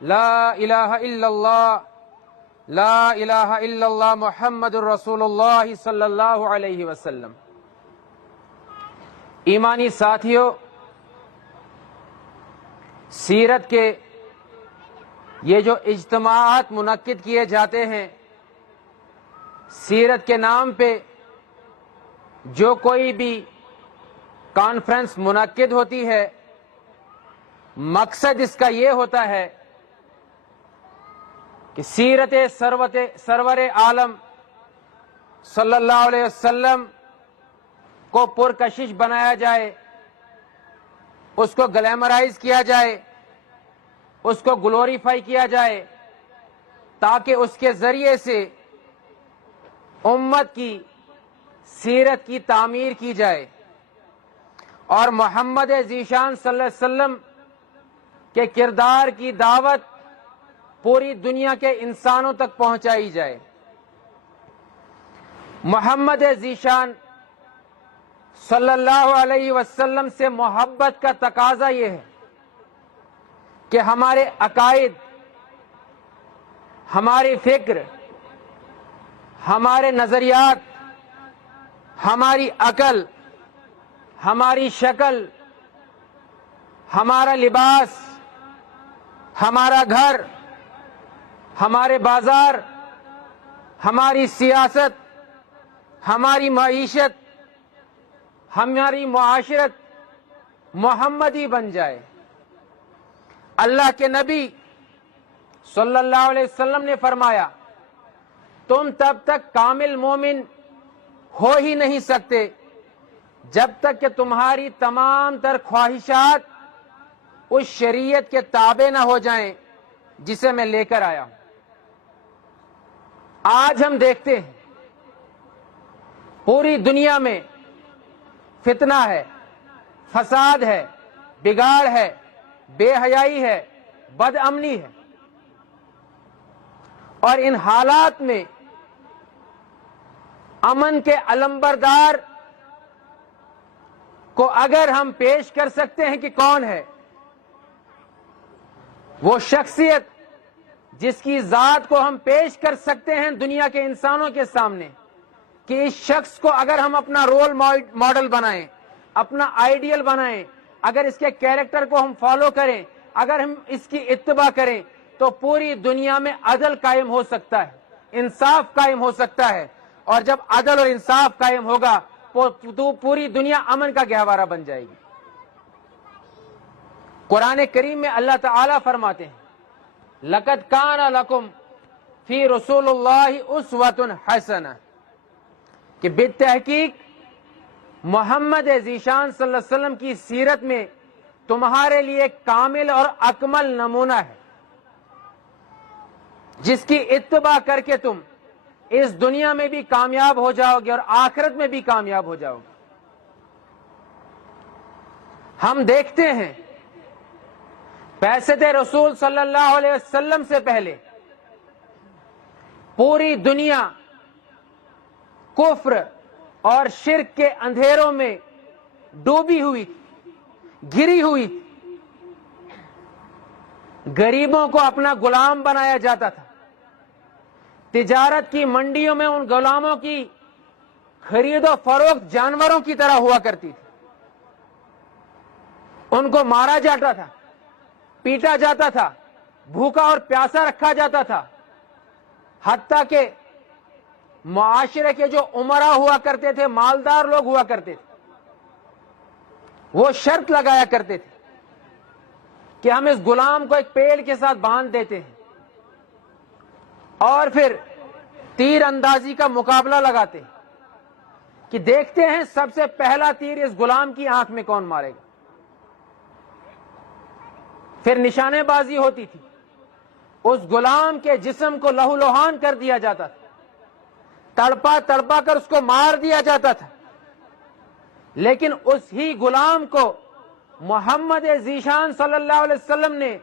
لا الہ الا اللہ لا الہ الا اللہ محمد الرسول اللہ صلی اللہ علیہ وسلم۔ ایمانی ساتھیوں، سیرت کے یہ جو اجتماعات منعقد کیے جاتے ہیں، سیرت کے نام پہ جو کوئی بھی کانفرنس منعقد ہوتی ہے، مقصد اس کا یہ ہوتا ہے کہ سیرت سرور عالم صلی اللہ علیہ وسلم کو پرکشش بنایا جائے، اس کو گلیمرائز کیا جائے، اس کو گلوریفائی کیا جائے، تاکہ اس کے ذریعے سے امت کی سیرت کی تعمیر کی جائے اور محمد ذیشان صلی اللہ علیہ وسلم کے کردار کی دعوت پوری دنیا کے انسانوں تک پہنچائی جائے۔ محمد ذیشان صلی اللہ علیہ وسلم سے محبت کا تقاضا یہ ہے کہ ہمارے عقائد، ہماری فکر، ہمارے نظریات، ہماری عقل، ہماری شکل، ہمارا لباس، ہمارا گھر، ہمارے بازار، ہماری سیاست، ہماری معیشت، ہماری معاشرت محمدی بن جائے۔ اللہ کے نبی صلی اللہ علیہ وسلم نے فرمایا، تم تب تک کامل مومن ہو ہی نہیں سکتے جب تک کہ تمہاری تمام تر خواہشات اس شریعت کے تابع نہ ہو جائیں جسے میں لے کر آیا ہوں۔ آج ہم دیکھتے ہیں پوری دنیا میں فتنہ ہے، فساد ہے، بگاڑ ہے، بے حیائی ہے، بد امنی ہے، اور ان حالات میں امن کے علمبردار کو اگر ہم پیش کر سکتے ہیں کہ کون ہے وہ شخصیت جس کی ذات کو ہم پیش کر سکتے ہیں دنیا کے انسانوں کے سامنے، کہ اس شخص کو اگر ہم اپنا رول ماڈل بنائیں، اپنا آئیڈیل بنائیں، اگر اس کے کیریکٹر کو ہم فالو کریں، اگر ہم اس کی اتباع کریں، تو پوری دنیا میں عدل قائم ہو سکتا ہے، انصاف قائم ہو سکتا ہے، اور جب عدل اور انصاف قائم ہوگا تو پوری دنیا امن کا گہوارہ بن جائے گی۔ قرآن کریم میں اللہ تعالیٰ فرماتے ہیں، لَقَدْ كَانَ لَكُمْ فِي رَسُولِ اللَّهِ أُسْوَةٌ حَسَنَةٌ، کہ بالتحقیق محمد ذیشان صلی اللہ علیہ وسلم کی سیرت میں تمہارے لیے کامل اور اکمل نمونہ ہے، جس کی اتباع کر کے تم اس دنیا میں بھی کامیاب ہو جاؤ گے اور آخرت میں بھی کامیاب ہو جاؤ گے۔ ہم دیکھتے ہیں بعثت رسول صلی اللہ علیہ وسلم سے پہلے پوری دنیا کفر اور شرک کے اندھیروں میں ڈوبی ہوئی تھی، گھری ہوئی تھی۔ غریبوں کو اپنا غلام بنایا جاتا تھا، تجارت کی منڈیوں میں ان غلاموں کی خرید و فروخت جانوروں کی طرح ہوا کرتی تھی، ان کو مارا جاتا تھا، پیٹا جاتا تھا، بھوکا اور پیاسا رکھا جاتا تھا، حتیٰ کہ معاشرے کے جو امراء ہوا کرتے تھے، مالدار لوگ ہوا کرتے تھے، وہ شرط لگایا کرتے تھے کہ ہم اس غلام کو ایک پیڑ کے ساتھ باندھ دیتے ہیں اور پھر تیر اندازی کا مقابلہ لگاتے ہیں کہ دیکھتے ہیں سب سے پہلا تیر اس غلام کی آنکھ میں کون مارے گا۔ پھر نشانے بازی ہوتی تھی، اس غلام کے جسم کو لہو لہان کر دیا جاتا تھا، تڑپا تڑپا کر اس کو مار دیا جاتا تھا، لیکن اس ہی غلام کو محمد ذیشان صلی اللہ علیہ وسلم نے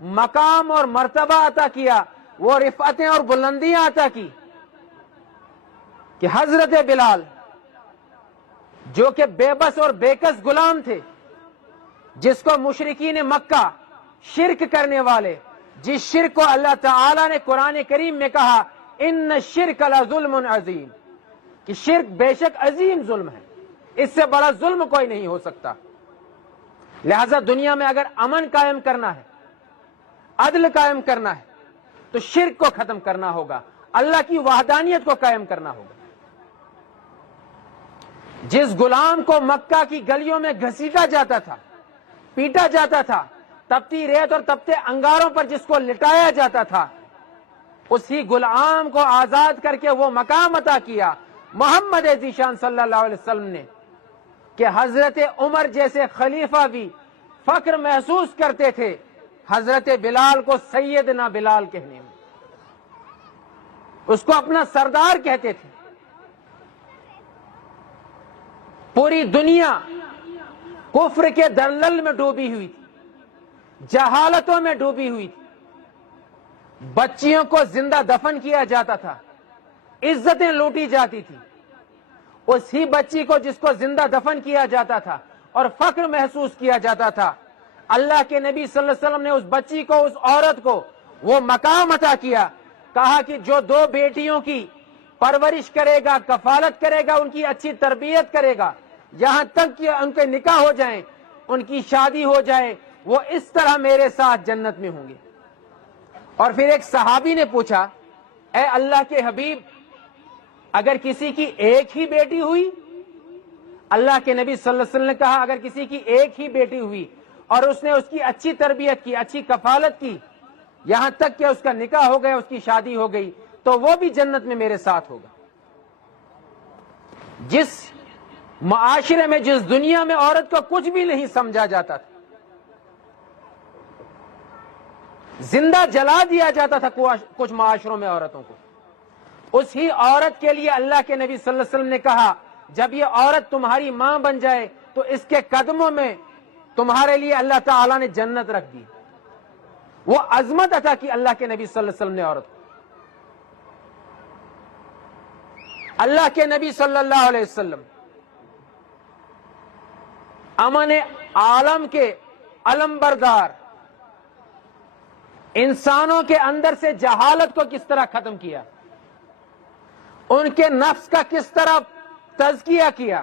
مقام اور مرتبہ عطا کیا، وہ رفعتیں اور بلندیاں عطا کی کہ حضرت بلال جو کہ بے بس اور بے کس غلام تھے، جس کو مشرکین مکہ، شرک کرنے والے، جس شرک کو اللہ تعالی نے قرآن کریم میں کہا ان الشرک لظلم عظیم، کہ شرک بے شک عظیم ظلم ہے، اس سے بڑا ظلم کوئی نہیں ہو سکتا۔ لہذا دنیا میں اگر امن قائم کرنا ہے، عدل قائم کرنا ہے، تو شرک کو ختم کرنا ہوگا، اللہ کی وحدانیت کو قائم کرنا ہوگا۔ جس غلام کو مکہ کی گلیوں میں گھسیٹا جاتا تھا، پیٹا جاتا تھا، تپتی ریت اور تپتے انگاروں پر جس کو لٹایا جاتا تھا، اسی غلام کو آزاد کر کے وہ مقام عطا کیا محمد ذیشان صلی اللہ علیہ وسلم نے کہ حضرت عمر جیسے خلیفہ بھی فخر محسوس کرتے تھے حضرت بلال کو سیدنا بلال کہنے میں، اس کو اپنا سردار کہتے تھے۔ پوری دنیا کفر کے دلدل میں ڈوبی ہوئی تھی، جہالتوں میں ڈوبی ہوئی تھی، بچیوں کو زندہ دفن کیا جاتا تھا، عزتیں لوٹی جاتی تھی، اسی بچی کو جس کو زندہ دفن کیا جاتا تھا اور فخر محسوس کیا جاتا تھا، اللہ کے نبی صلی اللہ علیہ وسلم نے اس بچی کو، اس عورت کو وہ مقام عطا کیا، کہا کہ جو 2 بیٹیوں کی پرورش کرے گا، کفالت کرے گا، ان کی اچھی تربیت کرے گا، یہاں تک کہ ان کے نکاح ہو جائیں، ان کی شادی ہو جائے، وہ اس طرح میرے ساتھ جنت میں ہوں گے۔ اور پھر ایک صحابی نے پوچھا، اے اللہ کے حبیب، اگر کسی کی ایک ہی بیٹی ہوئی؟ اللہ کے نبی صلی اللہ علیہ وسلم نے کہا اگر کسی کی ایک ہی بیٹی ہوئی اور اس نے اس کی اچھی تربیت کی، اچھی کفالت کی، یہاں تک کہ اس کا نکاح ہو گیا، اس کی شادی ہو گئی، تو وہ بھی جنت میں میرے ساتھ ہوگا۔ جس معاشرے میں، جس دنیا میں عورت کو کچھ بھی نہیں سمجھا جاتا تھا، زندہ جلا دیا جاتا تھا کچھ معاشروں میں عورتوں کو، اسی عورت کے لیے اللہ کے نبی صلی اللہ علیہ وسلم نے کہا جب یہ عورت تمہاری ماں بن جائے تو اس کے قدموں میں تمہارے لیے اللہ تعالیٰ نے جنت رکھ دی۔ وہ عظمت عطا کی اللہ کے نبی صلی اللہ علیہ وسلم نے عورت کو۔ اللہ کے نبی صلی اللہ علیہ وسلم امن عالم کے علم بردار، انسانوں کے اندر سے جہالت کو کس طرح ختم کیا، ان کے نفس کا کس طرح تزکیہ کیا،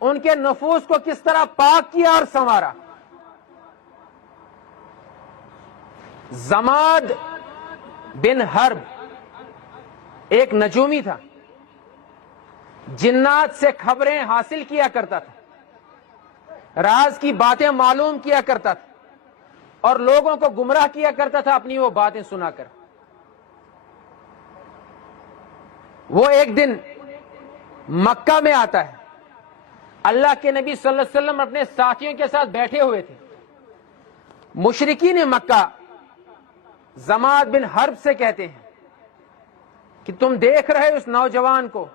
ان کے نفوس کو کس طرح پاک کیا اور سنوارا۔ زماد بن حرب ایک نجومی تھا، جنات سے خبریں حاصل کیا کرتا تھا، راز کی باتیں معلوم کیا کرتا تھا اور لوگوں کو گمراہ کیا کرتا تھا اپنی وہ باتیں سنا کر۔ وہ ایک دن مکہ میں آتا ہے، اللہ کے نبی صلی اللہ علیہ وسلم اپنے ساتھیوں کے ساتھ بیٹھے ہوئے تھے۔ مشرکین مکہ زماد بن حرب سے کہتے ہیں کہ تم دیکھ رہے اس نوجوان کو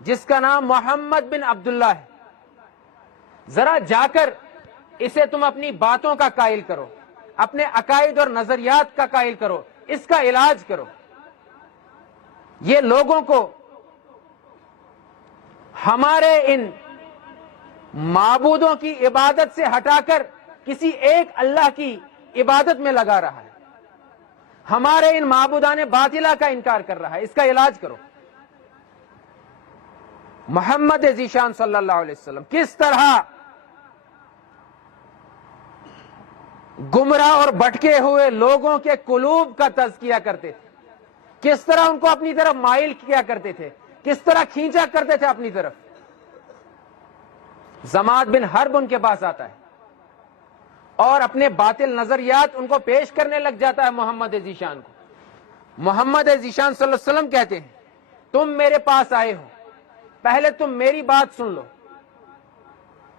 جس کا نام محمد بن عبداللہ ہے، ذرا جا کر اسے تم اپنی باتوں کا قائل کرو، اپنے عقائد اور نظریات کا قائل کرو، اس کا علاج کرو۔ یہ لوگوں کو ہمارے ان معبودوں کی عبادت سے ہٹا کر کسی ایک اللہ کی عبادت میں لگا رہا ہے، ہمارے ان معبودان باطلہ کا انکار کر رہا ہے، اس کا علاج کرو۔ محمد ذیشان صلی اللہ علیہ وسلم کس طرح گمراہ اور بھٹکے ہوئے لوگوں کے قلوب کا تزکیہ کرتے تھے، کس طرح ان کو اپنی طرف مائل کیا کرتے تھے، کس طرح کھینچا کرتے تھے اپنی طرف۔ زماد بن حرب ان کے پاس آتا ہے اور اپنے باطل نظریات ان کو پیش کرنے لگ جاتا ہے محمد ذیشان کو۔ محمد ذیشان صلی اللہ علیہ وسلم کہتے ہیں تم میرے پاس آئے ہو، پہلے تم میری بات سن لو،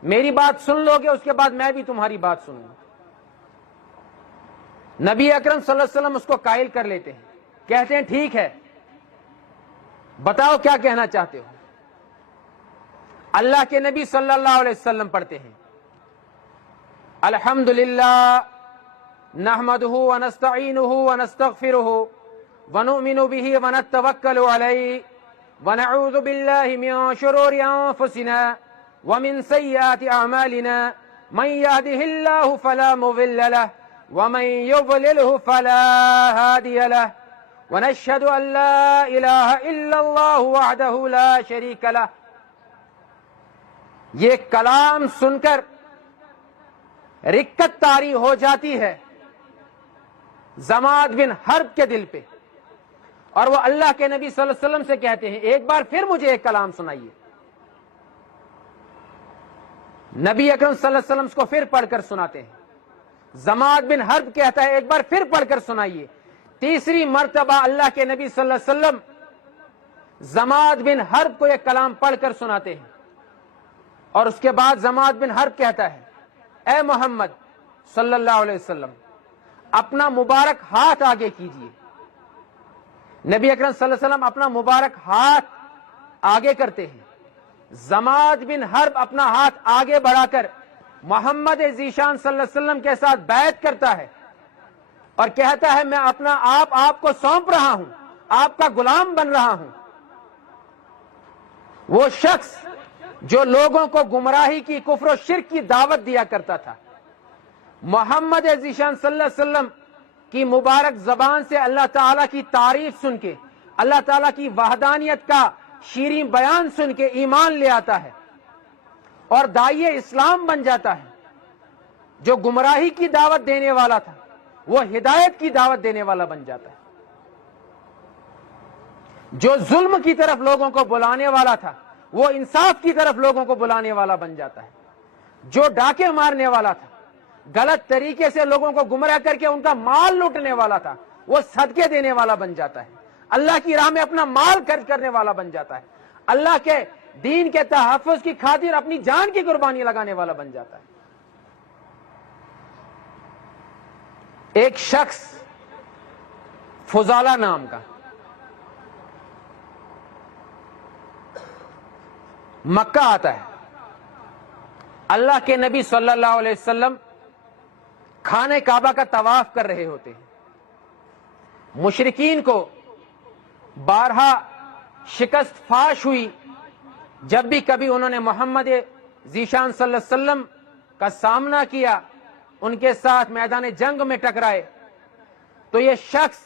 میری بات سن لو گے، اس کے بعد میں بھی تمہاری بات سنوں گا۔ نبی اکرم صلی اللہ علیہ وسلم اس کو قائل کر لیتے ہیں، کہتے ہیں ٹھیک ہے، بتاؤ کیا کہنا چاہتے ہو۔ اللہ کے نبی صلی اللہ علیہ وسلم پڑھتے ہیں الحمدللہ نحمدہ ونستعینہ ونستغفرہ ونؤمن بہ ونتوکل علیہ ونعوذ باللہ من شرور انفسنا ومن سیئات اعمالنا من یہدہ اللہ فلا مضل لہ ومن يضلله فلا هادي له ونشهد أن لا إله إلا الله وحده لا شريك له. یہ کلام سن کر رکت طاری ہو جاتی ہے ضماد بن حرب کے دل پہ، اور وہ اللہ کے نبی صلی اللہ علیہ وسلم سے کہتے ہیں ایک بار پھر مجھے ایک کلام سنائیے. نبی اکرم صلی اللہ علیہ وسلم کو پھر پڑھ کر سناتے ہیں. ضماد بن حرب کہتا ہے ایک بار پھر پڑھ کر سنائیے. تیسری مرتبہ اللہ کے نبی صلی اللہ علیہ وسلم ضماد بن حرب کو یہ کلام پڑھ کر سناتے ہیں، اور اس کے بعد ضماد بن حرب کہتا ہے اے محمد صلی اللہ علیہ وسلم اپنا مبارک ہاتھ آگے کیجیے. نبی اکرم صلی اللہ علیہ وسلم اپنا مبارک ہاتھ آگے کرتے ہیں. ضماد بن حرب اپنا ہاتھ آگے بڑھا کر محمد ذیشان صلی اللہ علیہ وسلم کے ساتھ بیعت کرتا ہے اور کہتا ہے میں اپنا آپ کو سونپ رہا ہوں، آپ کا غلام بن رہا ہوں. وہ شخص جو لوگوں کو گمراہی کی، کفر و شرک کی دعوت دیا کرتا تھا، محمد ذیشان صلی اللہ علیہ وسلم کی مبارک زبان سے اللہ تعالیٰ کی تعریف سن کے، اللہ تعالیٰ کی وحدانیت کا شیریں بیان سن کے ایمان لے آتا ہے اور داعی اسلام بن جاتا ہے. جو گمراہی کی دعوت دینے والا تھا وہ ہدایت کی دعوت دینے والا بن جاتا ہے. جو ظلم کی طرف لوگوں کو بلانے والا تھا وہ انصاف کی طرف لوگوں کو بلانے والا بن جاتا ہے. جو ڈاکے مارنے والا تھا، غلط طریقے سے لوگوں کو گمراہ کر کے ان کا مال لوٹنے والا تھا، وہ صدقے دینے والا بن جاتا ہے. اللہ کی راہ میں اپنا مال خرچ کرنے والا بن جاتا ہے. اللہ کے دین کے تحفظ کی خاطر اپنی جان کی قربانی لگانے والا بن جاتا ہے. ایک شخص فضالہ نام کا مکہ آتا ہے. اللہ کے نبی صلی اللہ علیہ وسلم خانہ کعبہ کا طواف کر رہے ہوتے ہیں. مشرکین کو بارہا شکست فاش ہوئی جب بھی کبھی انہوں نے محمد ذیشان صلی اللہ علیہ وسلم کا سامنا کیا، ان کے ساتھ میدان جنگ میں ٹکرائے، تو یہ شخص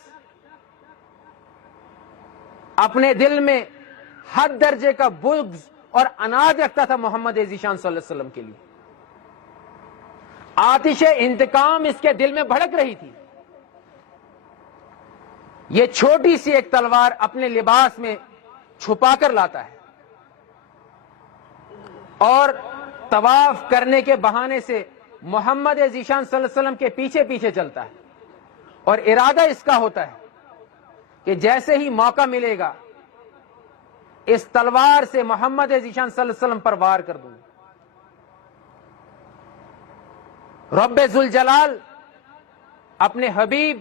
اپنے دل میں حد درجے کا بغض اور عناد رکھتا تھا محمد ذیشان صلی اللہ علیہ وسلم کے لیے. آتش انتقام اس کے دل میں بھڑک رہی تھی. یہ چھوٹی سی ایک تلوار اپنے لباس میں چھپا کر لاتا ہے اور طواف کرنے کے بہانے سے محمد ذیشان صلی اللہ علیہ وسلم کے پیچھے پیچھے چلتا ہے، اور ارادہ اس کا ہوتا ہے کہ جیسے ہی موقع ملے گا اس تلوار سے محمد ذیشان صلی اللہ علیہ وسلم پر وار کر دوں. رب ذوالجلال اپنے حبیب،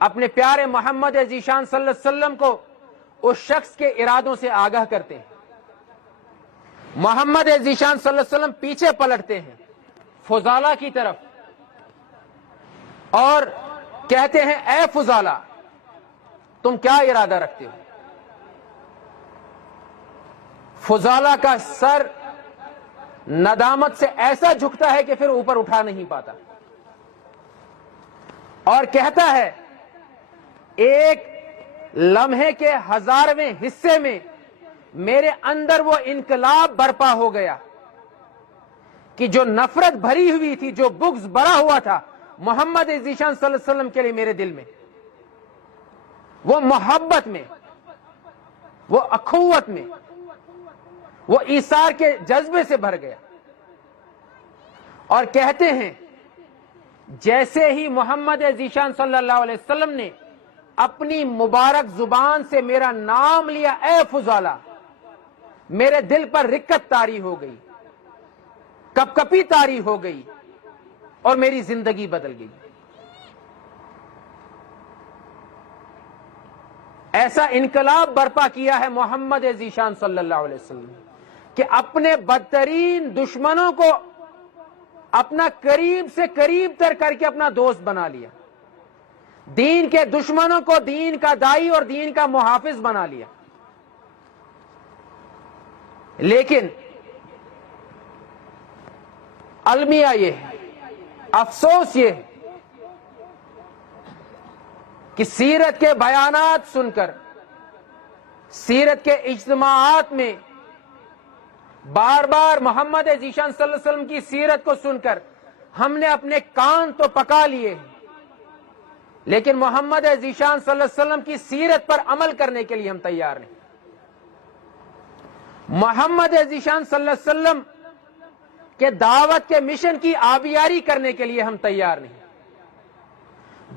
اپنے پیارے محمد ذیشان صلی اللہ علیہ وسلم کو اس شخص کے ارادوں سے آگاہ کرتے ہیں. محمد ذیشان صلی اللہ علیہ وسلم پیچھے پلٹتے ہیں فضالہ کی طرف اور کہتے ہیں اے فضالہ تم کیا ارادہ رکھتے ہو؟ فضالہ کا سر ندامت سے ایسا جھکتا ہے کہ پھر اوپر اٹھا نہیں پاتا اور کہتا ہے ایک لمحے کے 1000ویں حصے میں میرے اندر وہ انقلاب برپا ہو گیا کہ جو نفرت بھری ہوئی تھی، جو بغض بڑا ہوا تھا محمد ذیشان صلی اللہ علیہ وسلم کے لیے میرے دل میں، وہ محبت میں، وہ اخوت میں، وہ ایثار کے جذبے سے بھر گیا. اور کہتے ہیں جیسے ہی محمد ذیشان صلی اللہ علیہ وسلم نے اپنی مبارک زبان سے میرا نام لیا اے فضالہ، میرے دل پر رکت طاری ہو گئی، کپ کپی طاری ہو گئی اور میری زندگی بدل گئی. ایسا انقلاب برپا کیا ہے محمد ذیشان صلی اللہ علیہ وسلم کہ اپنے بدترین دشمنوں کو اپنا قریب سے قریب تر کر کے اپنا دوست بنا لیا، دین کے دشمنوں کو دین کا دائی اور دین کا محافظ بنا لیا. لیکن المیہ یہ ہے، افسوس یہ ہے کہ سیرت کے بیانات سن کر، سیرت کے اجتماعات میں بار بار محمد ذیشان صلی اللہ علیہ وسلم کی سیرت کو سن کر ہم نے اپنے کان تو پکا لیے ہیں، لیکن محمد ذیشان صلی اللہ علیہ وسلم کی سیرت پر عمل کرنے کے لیے ہم تیار نہیں۔ محمد ذیشان صلی اللہ علیہ وسلم کے دعوت کے مشن کی آبیاری کرنے کے لیے ہم تیار نہیں۔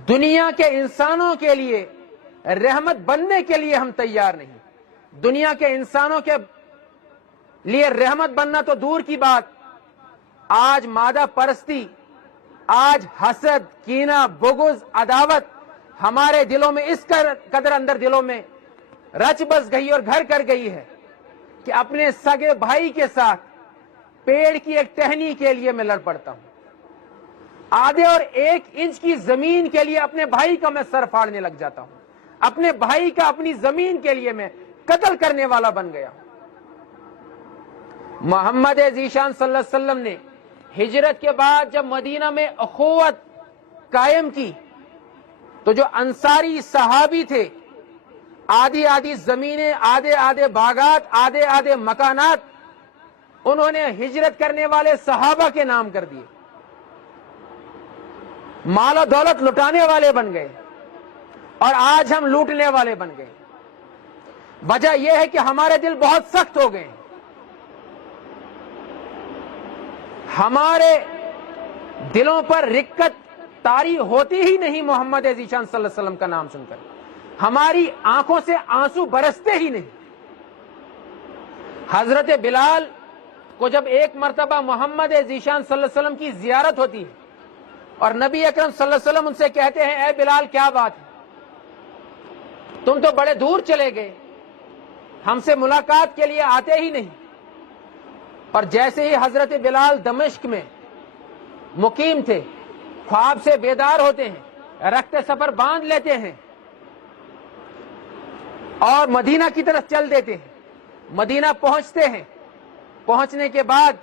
دنیا کے انسانوں کے لیے رحمت بننے کے لیے ہم تیار نہیں۔ دنیا کے انسانوں کے لیے رحمت بننا تو دور کی بات، آج مادہ پرستی، آج حسد، کینہ، بغض، عداوت ہمارے دلوں میں اس قدر اندر دلوں میں رچ بس گئی اور گھر کر گئی ہے کہ اپنے سگے بھائی کے ساتھ پیڑ کی ایک ٹہنی کے لیے میں لڑ پڑتا ہوں، آدھے اور 1 انچ کی زمین کے لیے اپنے بھائی کا میں سر پھاڑنے لگ جاتا ہوں، اپنے بھائی کا اپنی زمین کے لیے میں قتل کرنے والا بن گیا ہوں۔ محمد ذیشان صلی اللہ علیہ وسلم نے ہجرت کے بعد جب مدینہ میں اخوت قائم کی تو جو انصاری صحابی تھے، آدھی آدھی زمینیں، آدھے آدھے باغات، آدھے آدھے مکانات انہوں نے ہجرت کرنے والے صحابہ کے نام کر دیے، مال و دولت لٹانے والے بن گئے، اور آج ہم لوٹنے والے بن گئے۔ وجہ یہ ہے کہ ہمارے دل بہت سخت ہو گئے، ہمارے دلوں پر رکت طاری ہوتی ہی نہیں محمد ذیشان صلی اللہ علیہ وسلم کا نام سن کر، ہماری آنکھوں سے آنسو برستے ہی نہیں۔ حضرت بلال کو جب ایک مرتبہ محمد ذیشان صلی اللہ علیہ وسلم کی زیارت ہوتی ہے اور نبی اکرم صلی اللہ علیہ وسلم ان سے کہتے ہیں، اے بلال کیا بات ہے، تم تو بڑے دور چلے گئے، ہم سے ملاقات کے لیے آتے ہی نہیں۔ اور جیسے ہی حضرت بلال دمشق میں مقیم تھے، خواب سے بیدار ہوتے ہیں، رخت سفر باندھ لیتے ہیں اور مدینہ کی طرف چل دیتے ہیں۔ مدینہ پہنچتے ہیں، پہنچنے کے بعد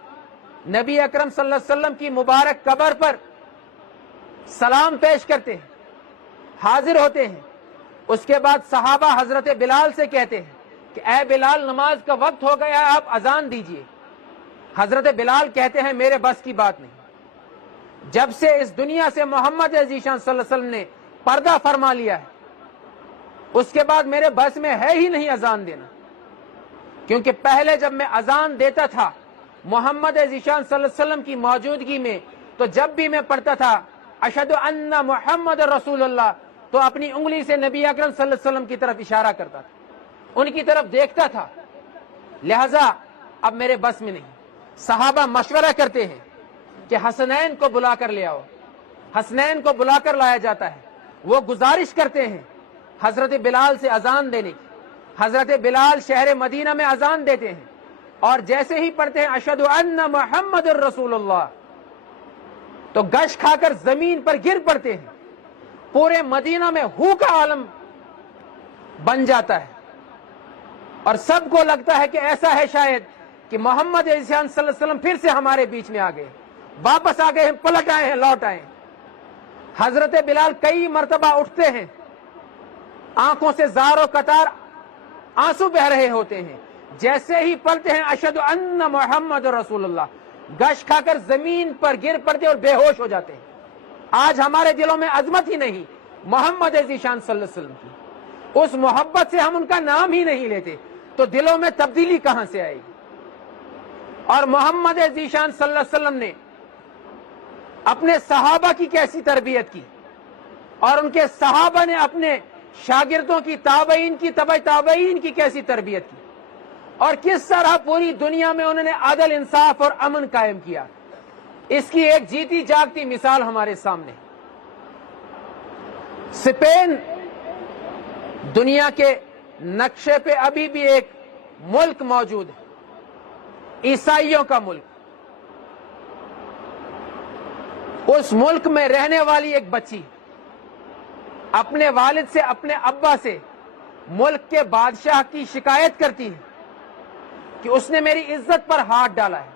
نبی اکرم صلی اللہ علیہ وسلم کی مبارک قبر پر سلام پیش کرتے ہیں، حاضر ہوتے ہیں۔ اس کے بعد صحابہ حضرت بلال سے کہتے ہیں کہ اے بلال نماز کا وقت ہو گیا ہے، آپ اذان دیجئے۔ حضرت بلال کہتے ہیں میرے بس کی بات نہیں، جب سے اس دنیا سے محمد ذیشان صلی اللہ علیہ وسلم نے پردہ فرما لیا ہے اس کے بعد میرے بس میں ہے ہی نہیں اذان دینا، کیونکہ پہلے جب میں اذان دیتا تھا محمد ذیشان صلی اللہ علیہ وسلم کی موجودگی میں، تو جب بھی میں پڑھتا تھا اشہد ان محمد رسول اللہ، تو اپنی انگلی سے نبی اکرم صلی اللہ علیہ وسلم کی طرف اشارہ کرتا تھا، ان کی طرف دیکھتا تھا، لہذا اب میرے بس میں نہیں۔ صحابہ مشورہ کرتے ہیں کہ حسنین کو بلا کر لے آؤ، حسنین کو بلا کر لایا جاتا ہے، وہ گزارش کرتے ہیں حضرت بلال سے اذان دینے کی۔ حضرت بلال شہر مدینہ میں اذان دیتے ہیں، اور جیسے ہی پڑھتے ہیں اشہد ان محمد الرسول اللہ، تو گش کھا کر زمین پر گر پڑتے ہیں، پورے مدینہ میں ہو کا عالم بن جاتا ہے، اور سب کو لگتا ہے کہ ایسا ہے شاید کہ محمد ذیشان صلی اللہ علیہ وسلم پھر سے ہمارے بیچ میں آ گئے، واپس آ گئے ہیں، پلٹ آئے ہیں، لوٹ آئے ہیں۔ حضرت بلال کئی مرتبہ اٹھتے ہیں، آنکھوں سے زار و قطار آنسو بہ رہے ہوتے ہیں، جیسے ہی پڑھتے ہیں اشہد ان محمد رسول اللہ، گش کھا کر زمین پر گر پڑتے اور بے ہوش ہو جاتے ہیں۔ آج ہمارے دلوں میں عظمت ہی نہیں محمد ذیشان صلی اللہ علیہ وسلم کی، اس محبت سے ہم ان کا نام ہی نہیں لیتے، تو دلوں میں تبدیلی کہاں سے آئے گی؟ اور محمد ذیشان صلی اللہ علیہ وسلم نے اپنے صحابہ کی کیسی تربیت کی، اور ان کے صحابہ نے اپنے شاگردوں کی، تابعین کی، تبع تابعین کی کیسی تربیت کی، اور کس طرح پوری دنیا میں انہوں نے عدل، انصاف اور امن قائم کیا، اس کی ایک جیتی جاگتی مثال ہمارے سامنے۔ اسپین دنیا کے نقشے پہ ابھی بھی ایک ملک موجود ہے، عیسائیوں کا ملک۔ اس ملک میں رہنے والی ایک بچی اپنے والد سے، اپنے ابا سے ملک کے بادشاہ کی شکایت کرتی ہے کہ اس نے میری عزت پر ہاتھ ڈالا ہے۔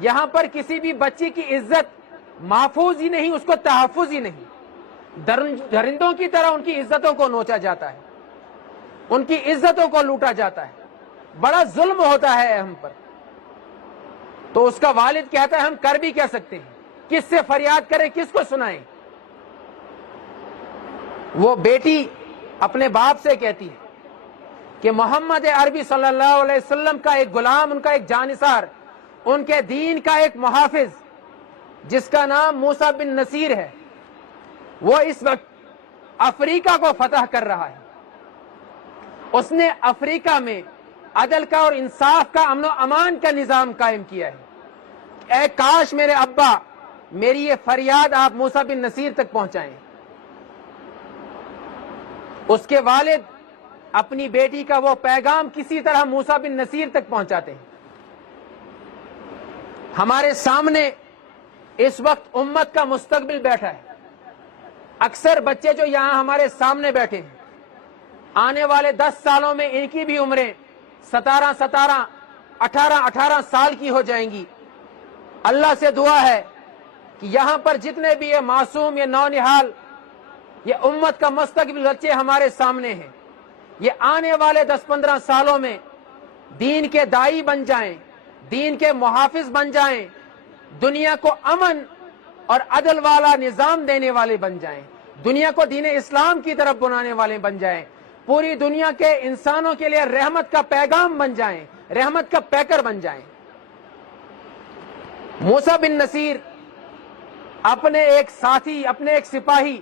یہاں پر کسی بھی بچی کی عزت محفوظ ہی نہیں، اس کو تحفظ ہی نہیں۔ درندوں کی طرح ان کی عزتوں کو نوچا جاتا ہے، ان کی عزتوں کو لوٹا جاتا ہے، بڑا ظلم ہوتا ہے ہم پر۔ تو اس کا والد کہتا ہے ہم کر بھی کیا سکتے ہیں، کس سے فریاد کریں، کس کو سنائیں؟ وہ بیٹی اپنے باپ سے کہتی ہے کہ محمد عربی صلی اللہ علیہ وسلم کا ایک غلام، ان کا ایک جانثار، ان کے دین کا ایک محافظ جس کا نام موسیٰ بن نصیر ہے، وہ اس وقت افریقہ کو فتح کر رہا ہے۔ اس نے افریقہ میں عدل کا اور انصاف کا، امن و امان کا نظام قائم کیا ہے۔ اے کاش میرے ابا میری یہ فریاد آپ موسیٰ بن نصیر تک پہنچائیں۔ اس کے والد اپنی بیٹی کا وہ پیغام کسی طرح موسیٰ بن نصیر تک پہنچاتے ہیں۔ ہمارے سامنے اس وقت امت کا مستقبل بیٹھا ہے۔ اکثر بچے جو یہاں ہمارے سامنے بیٹھے ہیں، آنے والے 10 سالوں میں ان کی بھی عمریں 17 18 سال کی ہو جائیں گی۔ اللہ سے دعا ہے کہ یہاں پر جتنے بھی یہ معصوم، یہ نونہال، یہ امت کا مستقبل بچے ہمارے سامنے ہیں، یہ آنے والے 10-15 سالوں میں دین کے داعی بن جائیں، دین کے محافظ بن جائیں، دنیا کو امن اور عدل والا نظام دینے والے بن جائیں، دنیا کو دین اسلام کی طرف بنانے والے بن جائیں، پوری دنیا کے انسانوں کے لیے رحمت کا پیغام بن جائیں، رحمت کا پیکر بن جائیں۔ موسیٰ بن نصیر اپنے ایک ساتھی، اپنے ایک سپاہی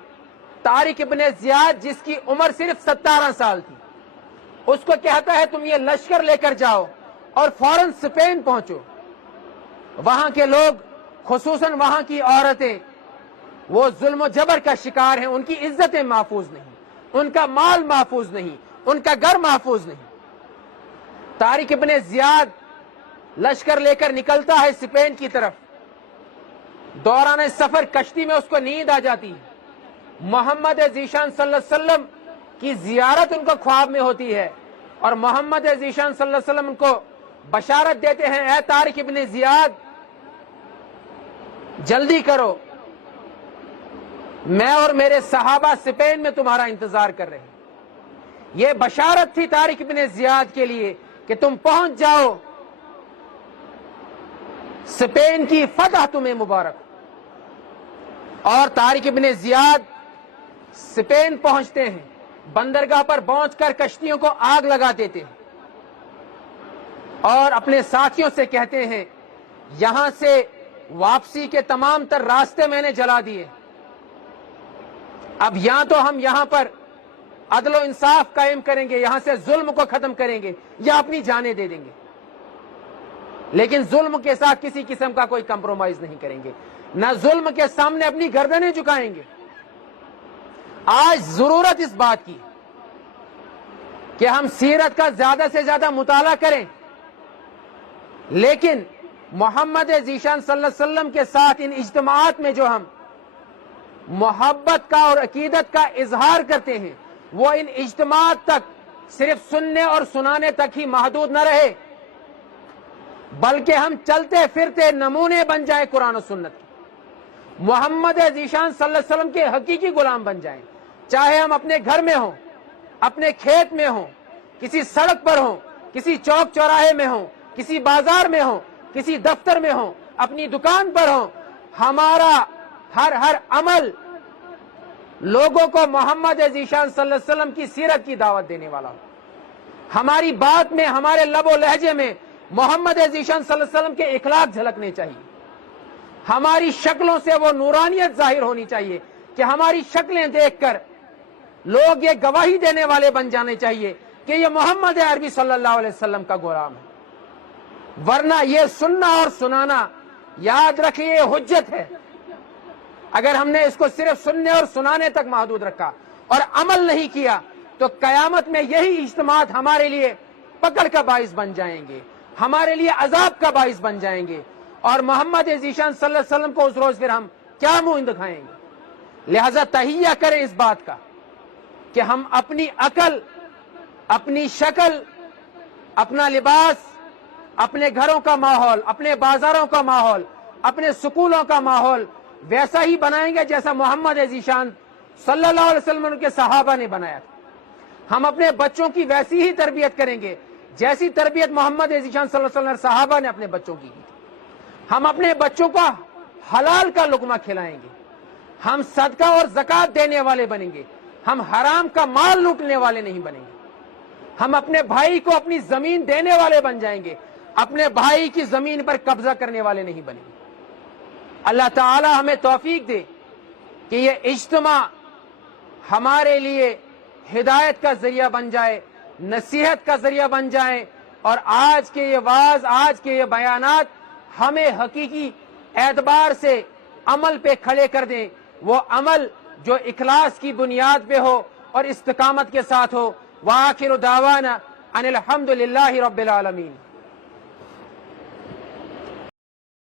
طارق ابن زیاد، جس کی عمر صرف 17 سال تھی، اس کو کہتا ہے تم یہ لشکر لے کر جاؤ اور فوراً اسپین پہنچو۔ وہاں کے لوگ، خصوصاً وہاں کی عورتیں، وہ ظلم و جبر کا شکار ہیں، ان کی عزتیں محفوظ نہیں، ان کا مال محفوظ نہیں، ان کا گھر محفوظ نہیں۔ طارق ابن زیاد لشکر لے کر نکلتا ہے اسپین کی طرف۔ دوران سفر کشتی میں اس کو نیند آ جاتی ہے۔ محمد ذیشان صلی اللہ علیہ وسلم کی زیارت ان کو خواب میں ہوتی ہے، اور محمد ذیشان صلی اللہ علیہ وسلم ان کو بشارت دیتے ہیں، اے طارق ابن زیاد جلدی کرو، میں اور میرے صحابہ اسپین میں تمہارا انتظار کر رہے ہیں۔ یہ بشارت تھی طارق ابن زیاد کے لیے کہ تم پہنچ جاؤ، اسپین کی فتح تمہیں مبارک۔ اور طارق ابن زیاد اسپین پہنچتے ہیں، بندرگاہ پر پہنچ کر کشتیوں کو آگ لگا دیتے ہیں اور اپنے ساتھیوں سے کہتے ہیں یہاں سے واپسی کے تمام تر راستے میں نے جلا دیے، اب یا تو ہم یہاں پر عدل و انصاف قائم کریں گے، یہاں سے ظلم کو ختم کریں گے، یا اپنی جانیں دے دیں گے، لیکن ظلم کے ساتھ کسی قسم کا کوئی کمپرومائز نہیں کریں گے، نہ ظلم کے سامنے اپنی گردنیں جھکائیں گے۔ آج ضرورت اس بات کی کہ ہم سیرت کا زیادہ سے زیادہ مطالعہ کریں، لیکن محمد ذیشان صلی اللہ علیہ وسلم کے ساتھ ان اجتماعات میں جو ہم محبت کا اور عقیدت کا اظہار کرتے ہیں، وہ ان اجتماعات تک صرف سننے اور سنانے تک ہی محدود نہ رہے، بلکہ ہم چلتے پھرتے نمونے بن جائیں قرآن و سنت کے، محمد ذیشان صلی اللہ علیہ وسلم کے حقیقی غلام بن جائیں، چاہے ہم اپنے گھر میں ہوں، اپنے کھیت میں ہوں، کسی سڑک پر ہوں، کسی چوک چوراہے میں ہوں، کسی بازار میں ہوں، کسی دفتر میں ہوں، اپنی دکان پر ہوں، ہمارا ہر عمل لوگوں کو محمد ذیشان صلی اللہ علیہ وسلم کی سیرت کی دعوت دینے والا ہو۔ ہماری بات میں، ہمارے لب و لہجے میں محمد ذیشان صلی اللہ علیہ وسلم کے اخلاق جھلکنے چاہیے، ہماری شکلوں سے وہ نورانیت ظاہر ہونی چاہیے کہ ہماری شکلیں دیکھ کر لوگ یہ گواہی دینے والے بن جانے چاہیے کہ یہ محمد عربی صلی اللہ علیہ وسلم کا غلام ہے۔ ورنہ یہ سننا اور سنانا، یاد رکھیے، یہ حجت ہے۔ اگر ہم نے اس کو صرف سننے اور سنانے تک محدود رکھا اور عمل نہیں کیا تو قیامت میں یہی اجتماعات ہمارے لیے پکڑ کا باعث بن جائیں گے، ہمارے لیے عذاب کا باعث بن جائیں گے، اور محمد ذیشان صلی اللہ علیہ وسلم کو اس روز پھر ہم کیا منہ دکھائیں گے؟ لہذا تہیہ کریں اس بات کا کہ ہم اپنی عقل، اپنی شکل، اپنا لباس، اپنے گھروں کا ماحول، اپنے بازاروں کا ماحول، اپنے سکولوں کا ماحول ویسا ہی بنائیں گے جیسا محمد ذیشان صلی اللہ علیہ وسلم ان کے صحابہ نے بنایا تھا۔ ہم اپنے بچوں کی ویسی ہی تربیت کریں گے جیسی تربیت محمد ذیشان صلی اللہ علیہ وسلم صحابہ نے اپنے بچوں کی کی تھی۔ ہم اپنے بچوں کو حلال کا لقمہ کھلائیں گے، ہم صدقہ اور زکوٰۃ دینے والے بنیں گے، ہم حرام کا مال لوٹنے والے نہیں بنیں گے، ہم اپنے بھائی کو اپنی زمین دینے والے بن جائیں گے، اپنے بھائی کی زمین پر قبضہ کرنے والے نہیں بنیں گے۔ اللہ تعالی ہمیں توفیق دے کہ یہ اجتماع ہمارے لیے ہدایت کا ذریعہ بن جائے، نصیحت کا ذریعہ بن جائے، اور آج کے یہ واعظ، آج کے یہ بیانات ہمیں حقیقی اعتبار سے عمل پہ کھڑے کر دیں، وہ عمل جو اخلاص کی بنیاد پہ ہو اور استقامت کے ساتھ ہو۔ وآخر دعوانا ان الحمد للہ رب العالمین۔